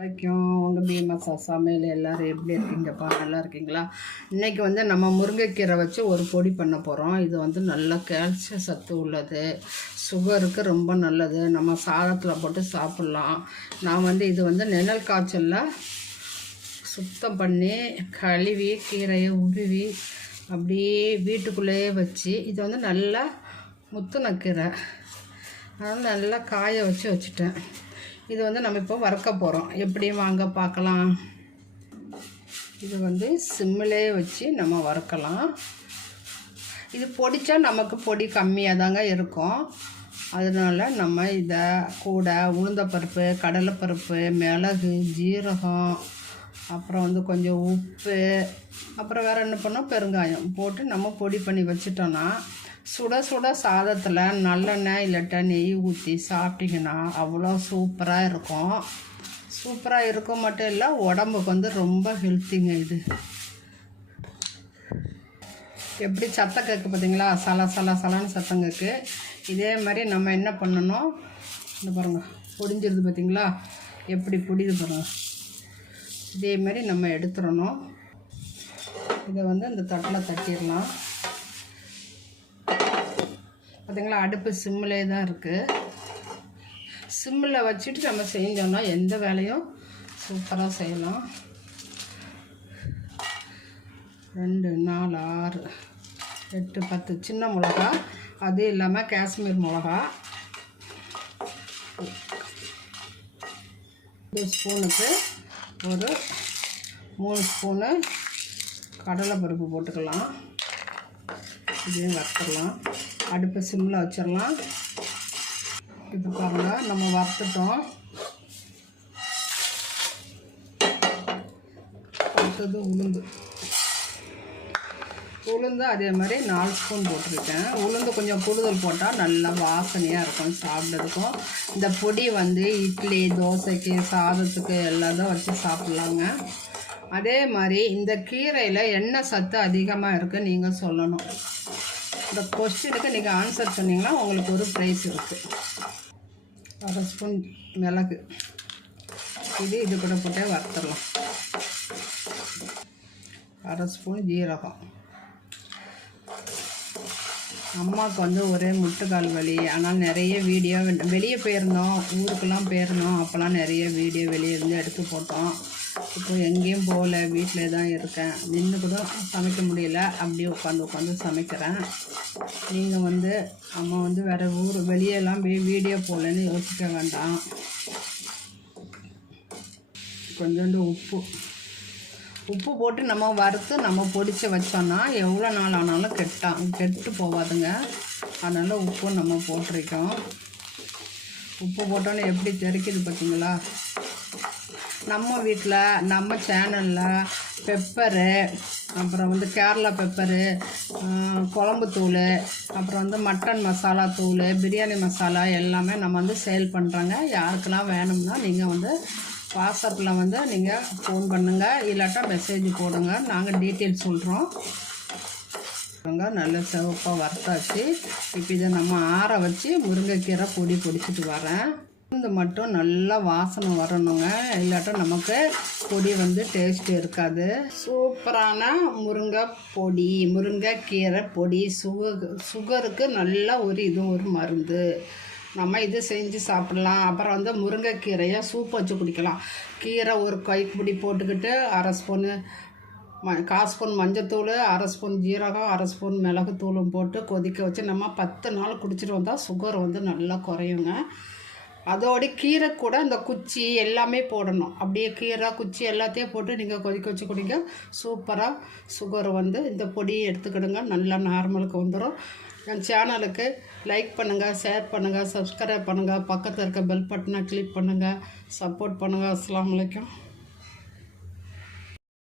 வரைக்கும் உங்கள் பீமசா சமையல் எல்லோரும் எப்படி இருக்கீங்கப்பா? நல்லா இருக்கீங்களா? இன்றைக்கி வந்து நம்ம முருங்கைக்கீரை வச்சு ஒரு பொடி பண்ண போகிறோம் இது வந்து நல்ல கால்சிய சத்து உள்ளது. சுகருக்கு ரொம்ப நல்லது. நம்ம சாதத்தில் போட்டு சாப்பிட்லாம். நான் வந்து இது வந்து நிழல் காய்ச்சலில் சுத்தம் பண்ணி கழுவி கீரையை உருவி அப்படியே வீட்டுக்குள்ளேயே வச்சு இது வந்து நல்லா முத்துன கீரை அதனால் நல்லா காய வச்சு வச்சுட்டேன். இது வந்து நம்ம இப்போ வறுக்க போகிறோம் எப்படி வாங்க பார்க்கலாம். இது வந்து சிம்மிலே வச்சு நம்ம வறுக்கலாம். இது பொடிச்சா நமக்கு பொடி கம்மியாக தாங்க இருக்கும். அதனால் நம்ம இதை கூட உளுந்தப்பருப்பு கடலைப்பருப்பு மிளகு ஜீரகம் அப்புறம் வந்து கொஞ்சம் உப்பு அப்புறம் வேறு என்ன பண்ணோம்? பெருங்காயம் போட்டு நம்ம பொடி பண்ணி வச்சிட்டோன்னா சுட சுட சாதத்தில் நல்லெண்ணெய் இல்லாட்டா நெய் ஊற்றி சாப்பிட்டிங்கன்னா அவ்வளோ சூப்பராக இருக்கும். சூப்பராக இருக்கும் மட்டும் இல்லை உடம்புக்கு வந்து ரொம்ப ஹெல்த்திங்க இது. எப்படி சத்தம் கேட்கு பார்த்தீங்களா சல சல சலன்னு சத்தம் கேட்கு இதே மாதிரி நம்ம என்ன பண்ணணும்? இந்த பாருங்கள் பொடிஞ்சிருது பார்த்தீங்களா எப்படி பொடிது பாருங்கள் இதே மாதிரி நம்ம எடுத்துடணும். இதை வந்து இந்த தட்டில் தட்டிடலாம். பார்த்திங்களா அடுப்பு சிம்மிலே தான் இருக்குது சிம்மில் வச்சுட்டு நம்ம செஞ்சோம்னா எந்த வேலையும் சூப்பராக செய்யலாம். ரெண்டு நாலு ஆறு எட்டு பத்து சின்ன மிளகா அது இல்லாமல் காஷ்மீர் மிளகா. ஒரு ஸ்பூனுக்கு ஒரு மூணு ஸ்பூனு கடலைப்பருப்பு போட்டுக்கலாம். இதையும் வறுத்துடலாம். அடுப்பை சிம்மில் வச்சிடலாம். இப்போ பாருங்கள் நம்ம வறுத்துட்டோம். அடுத்தது உளுந்து. உளுந்து அதே மாதிரி நாலு ஸ்பூன் போட்டிருக்கேன். உளுந்து கொஞ்சம் கூடுதல் போட்டால் நல்லா வாசனையாக இருக்கும் சாப்பிட்றதுக்கும் இந்த பொடி வந்து இட்லி தோசைக்கு சாதத்துக்கு எல்லாத்தையும் வச்சு சாப்பிட்லாங்க. அதே மாதிரி இந்த கீரையில் என்ன சத்து அதிகமாக இருக்குது நீங்கள் சொல்லணும். இந்த கொஸ்டினுக்கு நீங்கள் ஆன்சர் சொன்னீங்கன்னா உங்களுக்கு ஒரு ப்ரைஸ் இருக்குது அரை ஸ்பூன் மிளகு. இது இது கூட போட்டே வறுத்துடலாம். அரை ஸ்பூன் ஜீரகம். அம்மாவுக்கு வந்து ஒரே முட்டுக்கால் வலி. ஆனால் நிறைய வீடியோ வெளியே போயிருந்தோம் ஊருக்கெல்லாம் போயிருந்தோம். அப்போல்லாம் நிறைய வீடியோ வெளியே இருந்து எடுத்து போட்டோம். இப்போ எங்கேயும் போகல வீட்டிலே தான் இருக்கேன். நின்று கூட சமைக்க முடியல. அப்படியே உட்காந்து உட்காந்து சமைக்கிறேன். நீங்கள் வந்து அம்மா வந்து வேறு ஊர் வெளியெல்லாம் போய் வீடியோ போகலன்னு யோசிக்க வேண்டாம். கொஞ்சோண்டு உப்பு. உப்பு போட்டு நம்ம வறுத்து நம்ம பொடிச்சு வச்சோன்னா எவ்வளோ நாள் ஆனாலும் கெட்டான் கெட்டு போகாதுங்க அதனால் உப்பு நம்ம போட்டிருக்கோம். உப்பு போட்டோன்னே எப்படி தெரிக்குது பார்த்தீங்களா நம்ம வீட்டில் நம்ம சேனலில் பெப்பரு அப்புறம் வந்து கேரளா பெப்பரு குழம்பு தூள் அப்புறம் வந்து மட்டன் மசாலா தூள் பிரியாணி மசாலா எல்லாமே நம்ம வந்து சேல் பண்ணுறோங்க யாருக்கெல்லாம் வேணும்னா நீங்கள் வந்து வாட்ஸ்அப்பில் வந்து நீங்கள் ஃபோன் பண்ணுங்கள் இல்லாட்டா மெசேஜ் போடுங்க. நாங்கள் டீட்டெயில்ஸ் சொல்கிறோம் நல்ல சிவப்பாக வறுத்தாச்சு. இப்போ இதை நம்ம ஆற வச்சு முருங்கைக்கீரை பொடி பொடிச்சிட்டு வரேன். இந்த மட்டும் நல்லா வாசனை வரணுங்க. இல்லாட்டா நமக்கு பொடி வந்து டேஸ்ட் இருக்காது. சூப்பரான முருங்கை பொடி முருங்கைக்கீரை பொடி சுக சுகருக்கு நல்ல ஒரு இது ஒரு மருந்து. நம்ம இது செஞ்சு சாப்பிட்லாம். அப்புறம் வந்து முருங்கைக்கீரையை சூப் வச்சு குடிக்கலாம். கீரை ஒரு கைப்பிடி போட்டுக்கிட்டு அரை ஸ்பூனு ம கால் ஸ்பூன் மஞ்சத்தூள் அரை ஸ்பூன் ஜீரகம் அரை ஸ்பூன் மிளகுத்தூளும் போட்டு கொதிக்க வச்சு நம்ம பத்து நாள் குடிச்சிட்டு வந்தால் சுகர் வந்து நல்லா குறையுங்க. அதோட கீரை கூட இந்த குச்சி எல்லாமே போடணும். அப்படியே கீரை குச்சி எல்லாத்தையும் போட்டு நீங்கள் கொதிக்க வச்சு குடிங்க. சூப்பராக சுகர் வந்து இந்த பொடியை எடுத்துக்கிடுங்க. நல்லா நார்மலுக்கு வந்துடும் என் சேனலுக்கு லைக் பண்ணுங்கள் ஷேர் பண்ணுங்கள் சப்ஸ்கிரைப் பண்ணுங்கள் பக்கத்தில் இருக்க பெல் பட்டனை கிளிக் பண்ணுங்கள் சப்போர்ட் பண்ணுங்கள் அஸ்லாம் வலைக்கம்